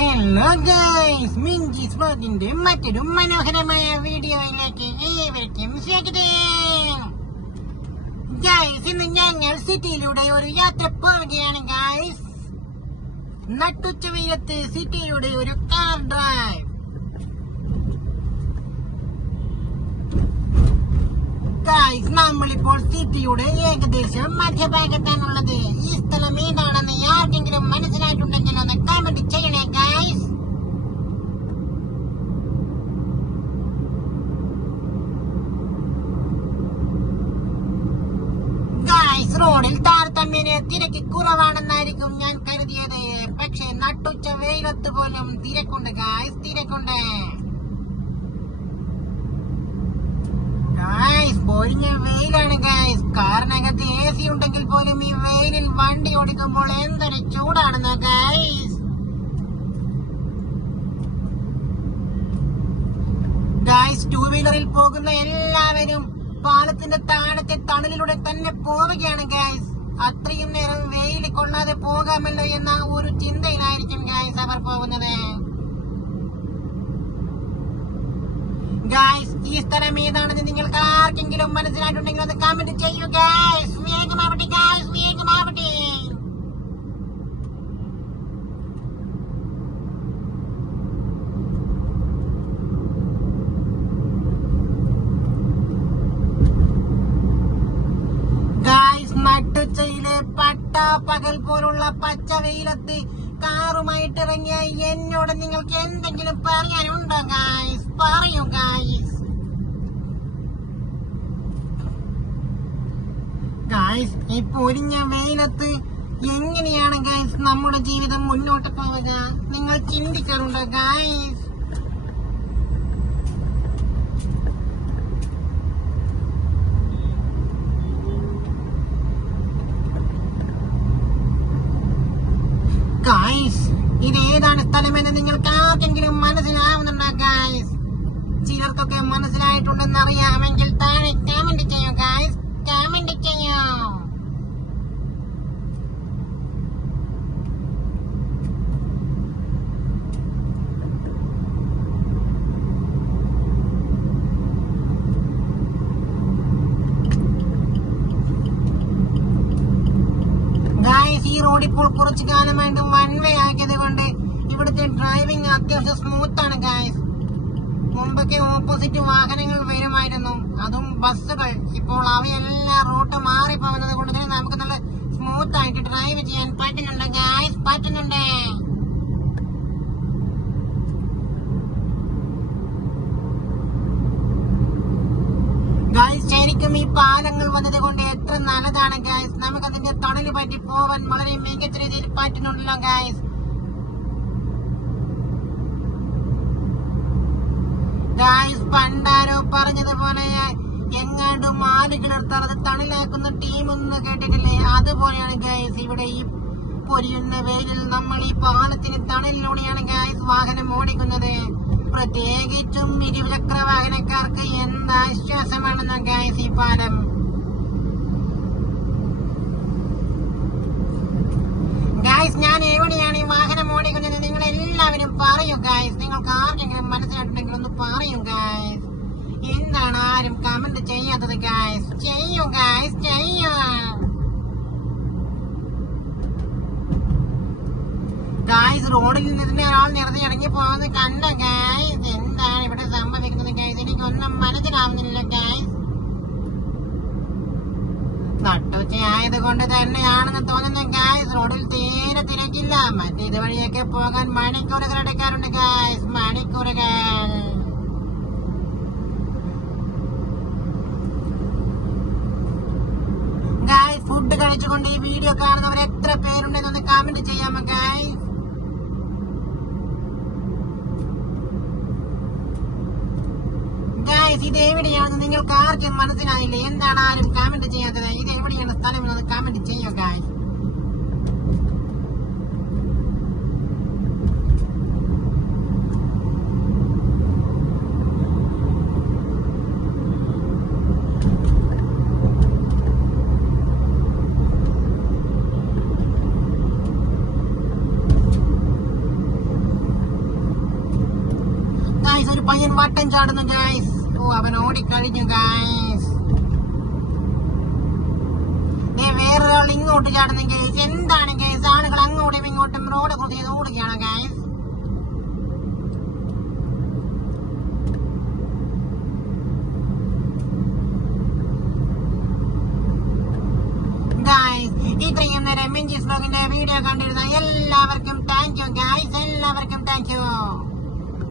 Hello guys, മിഞ്ചീസ് വ്ലോഗിന്റെ മറ്റൊരു മനോഹരമായ വീഡിയോയിലേക്ക് ഏവർക്കും സ്വാഗതം. ഗൈസ്, ഇന്ന് ഞങ്ങൾ സിറ്റിയിലൂടെ ഒരു യാത്ര പോവുകയാണ് ഗൈസ്. നട്ടുച്ച വെയിലത്ത് സിറ്റിയിലൂടെ ഒരു കാർ ഡ്രൈവ്. ഗൈസ്, നമ്മളിപ്പോൾ സിറ്റിയുടെ ഏകദേശം മധ്യഭാഗത്താണുള്ളത്. ഈ സ്ഥലം ഏതാണെന്ന് ആർക്കെങ്കിലും മനസ്സിലായിട്ടുണ്ടെങ്കിൽ ഒന്ന് കമന്റ് ചെയ്യണേ ഗൈസ്. ഗൈസ്, റോഡിൽ താരതമ്യേന തിരക്ക് കുറവാണെന്നായിരിക്കും ഞാൻ കരുതിയത്. പക്ഷെ നട്ടുച്ച വെയിലത്ത് പോലും തിരക്കുണ്ട് ഗൈസ്, തിരക്കുണ്ട്. പൊരിഞ്ഞ വെയിലാണ് ഗൈസ്. കാറിനകത്ത് AC ഉണ്ടെങ്കിൽ പോലും ഈ വെയിലിൽ വണ്ടി ഓടിക്കുമ്പോൾ എന്തൊരു ചൂടാണെന്ന് ഗൈസ്. ഗൈസ്, 2 വീലറിൽ പോകുന്ന എല്ലാവരും പാലത്തിന്റെ താഴത്തെ തണലിലൂടെ തന്നെ പോവുകയാണ് ഗൈസ്. അത്രയും നേരം വെയിൽ കൊള്ളാതെ പോകാമല്ലോ എന്ന ഒരു ചിന്തയിലായിരിക്കും ഗൈസ് അവർ പോകുന്നത്. ഗൈസ്, ഈ സ്ഥലം ഏതാണെന്ന് നിങ്ങൾക്ക് ആർക്കെങ്കിലും മനസ്സിലായിട്ടുണ്ടെങ്കിൽ അത് കമന്റ് ചെയ്യൂ ഗൈസ്. വേഗമാവട്ടെ ഗൈസ്, വേഗമാവട്ടെ. ഗൈസ്, നട്ടുച്ചയിലെ പട്ടാപ്പകൽ പോലുള്ള പച്ച വെയിലത്ത് കാറുമായിട്ട് ഇറങ്ങിയ എന്നോട് നിങ്ങൾക്ക് എന്തെങ്കിലും പറയാനുണ്ടോ ഗൈസ്? പറയൂ ഗൈസ്. ഗൈസ്, ഈ പൊരിഞ്ഞ വെയിലത്ത് എങ്ങനെയാണ് ഗൈസ് നമ്മുടെ ജീവിതം മുന്നോട്ട് പോവുക? നിങ്ങൾ ചിന്തിക്കാറുണ്ടോ ഗൈസ്? ഗൈസ്, ഇത് ഏതാണ് സ്ഥലമെന്ന് നിങ്ങൾക്ക് ആർക്കെങ്കിലും മനസ്സിലാവുന്നുണ്ടോ ഗൈസ്? ചിലർക്കൊക്കെ മനസ്സിലായിട്ടുണ്ടെന്ന് അറിയാമെങ്കിൽ താഴെ കമന്റ് ചെയ്യൂ ഗൈസ്, കമന്റ് ചെയ്യൂ. ഗൈസ്, ഈ റോഡ് ഇപ്പോൾ കുറച്ചു കാലമായിട്ട് വൺ വേ ആക്കിയത് കൊണ്ട് ഇവിടുത്തെ ഡ്രൈവിംഗ് അത്യാവശ്യം സ്മൂത്ത് ആണ് ഗൈസ്. മുമ്പൊക്കെ ഓപ്പോസിറ്റ് വാഹനങ്ങൾ വരുമായിരുന്നു, അതും ബസ്സുകൾ. ഇപ്പോൾ അവയെല്ലാം റൂട്ട് മാറി പോകുന്നത് കൊണ്ട് തന്നെ നമുക്ക് നല്ല സ്മൂത്ത് ആയിട്ട് ഡ്രൈവ് ചെയ്യാൻ പറ്റുന്നുണ്ട് ഗൈസ്, പറ്റുന്നുണ്ട്. ഗൈസ്, ശരിക്കും ഈ പാലങ്ങൾ വന്നത് കൊണ്ട് എത്ര നല്ലതാണ് ഗൈസ്. നമുക്ക് അതിന്റെ തണല് പറ്റി പോവാൻ വളരെ മികച്ച രീതിയിൽ പറ്റുന്നുണ്ടല്ലോ ഗൈസ്. ഗൈസ്, പണ്ടാരോ പറഞ്ഞതുപോലെ എങ്ങാണ്ടും ആലുകിളർത്താറത് തണലാക്കുന്ന ടീമൊന്ന് കേട്ടിട്ടില്ലേ? അതുപോലെയാണ് ഗൈസ് ഇവിടെ ഈ പൊരിയുന്ന വെയിലിൽ നമ്മൾ ഈ പാലത്തിന് തണലിലൂടെയാണ് ഗൈസ് വാഹനം ഓടിക്കുന്നത്. പ്രത്യേകിച്ചും ഇരുചക്ര വാഹനക്കാർക്ക് എന്ത് ആശ്വാസമാണെന്ന് ഗൈസ് ഈ പാലം. ഗൈസ്, ഞാൻ എവിടെയാണ് ഈ വാഹനം ഓടിക്കുന്നത് നിങ്ങൾ എല്ലാവരും പറയൂ ഗൈസ്. നിങ്ങൾക്ക് ആർക്കെങ്കിലും മനസ്സിലായിട്ടുണ്ടെങ്കിൽ ഒന്ന് പറയൂ ഗൈസ്. എന്താണ് ആരും കമന്റ് ചെയ്യാത്തത് ഗൈസ്? ചെയ്യൂ ഗൈസ്, ചെയ്യൂ. ഗൈസ്, റോഡിൽ നിന്ന് ഒരാൾ നിറഞ്ഞ് ഇറങ്ങി പോകുന്നത് കണ്ട ഗൈസ്. എന്താണ് ഇവിടെ സംഭവിക്കുന്നത് ഗൈസ്? എനിക്കൊന്നും മനസ്സിലാവുന്നില്ല ഗൈസ്. നട്ടുച്ച ആയത് കൊണ്ട് തന്നെയാണെന്ന് തോന്നുന്നു ഗൈസ്. റോഡിൽ തീരെ തിരക്കില്ല. മറ്റേത് വഴിയൊക്കെ പോകാൻ മണിക്കൂറുകൾ എടുക്കാറുണ്ട് ഗൈസ്, മണിക്കൂറുകൾ. ഗൈസ്, ഫുഡ് കഴിച്ചുകൊണ്ട് ഈ വീഡിയോ കാണുന്നവർ എത്ര പേരുണ്ടെന്നൊന്ന് കമന്റ് ചെയ്യാമോ ഗൈസ്? ഗൈസ്, ഇത് എവിടെയാണെന്ന് നിങ്ങൾക്ക് ആർക്കും മനസ്സിലായില്ലേ? എന്താണ് ആരും കമന്റ് ചെയ്യാത്തത്? ഇത് എവിടെയാണ് സ്ഥലം എന്നത് കമന്റ് ചെയ്യോ ഗൈസ്. പയ്യൻ വട്ടം ചാടുന്നു ഗൈസ്. ഓ, അവൻ ഓടിക്കഴിഞ്ഞു ഗൈസ്. വേറൊരാൾ ഇങ്ങോട്ട് ചാടുന്നു ഗൈസ്. എന്താണ് ഗൈസ്, ആളുകൾ അങ്ങോട്ടും ഇങ്ങോട്ടും റോഡ് ക്രോസ് ചെയ്ത് ഓടുകയാണ് ഗൈസ്. ഇത്രയും നേരം മിഞ്ചീസ് ബ്ലോഗിന്റെ വീഡിയോ കണ്ടിരുന്ന എല്ലാവർക്കും താങ്ക് യു ഗൈസ്. എല്ലാവർക്കും താങ്ക് യു.